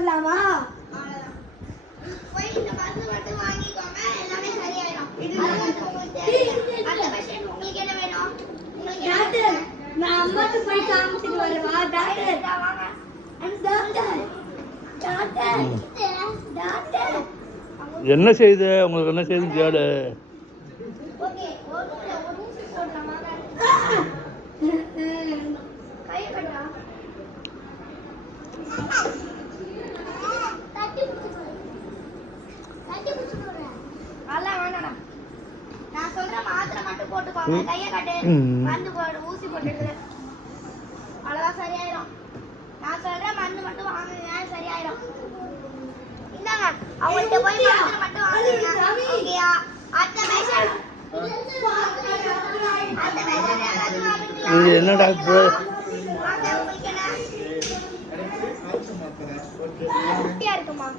போடலாமா? போய் இந்த மருந்து மட்டும் வாங்கிக்கோங்க, எல்லாமே சரியாயிடும். அந்த பேஷண்ட் உங்களுக்கு என்ன வேணும்? டாக்டர், நான் அம்மாக்கு போய் காமிச்சிட்டு வரவா? டாக்டர், வாங்க. Doctor, doctor, doctor. என்ன செய்யுது உங்களுக்கு? என்ன செய்யுது கேளு. ஓகே, ஒரு ஊசி போடலாமா? கை கட்டா. அதெல்லாம் வேணாம். நான் சொல்ற மாத்திரை மட்டும் போட்டுக்கோங்க. கையை கட்டு. மருந்து போடு, ஊசி போட்டுட்டு. அவ்வளவுதான் சரியாயிடும். நான் சொல்ற மருந்து மட்டும் வாங்குங்க, சரியாயிடும். இந்தாங்க, அவங்கள்ட்ட போய் மாத்திரை மட்டும் வாங்குங்க. ஓகேயா? அடுத்த பேஷண்ட். இது என்ன டாக்டர்? வாங்க, உங்களுக்கு என்ன? குட்டியா இருக்குமா?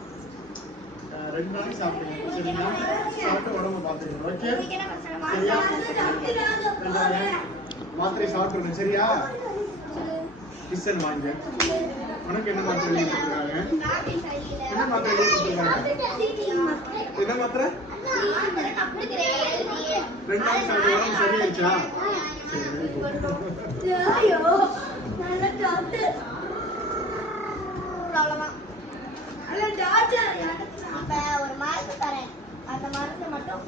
2 நாளைக்கு சாப்பிடுங்க. சரிங்களா? சாப்பிட்டு உடம்பு பார்த்துக்கணும். ஓகே? உங்களுக்கு என்ன பிரச்சனை? மாத்திரை சாப்பிட்டுருங்க. சரியா? கிச்சன் வாங்க. உனக்கு என்ன மாத்திரை எழுதி கொடுத்துருக்காங்க? என்ன மாத்திரை எழுதி கொடுத்துருக்காங்க? என்ன மாத்திரை? 2 நாளைக்கு சாப்பிட்டு உடம்பு சரியாயிடுச்சா? ஐயோ, நல்ல டாக்டர். அவ்வளவுதான். நல்ல டாக்டர். இப்ப ஒரு மருந்து தரேன், அந்த மருந்து மட்டும்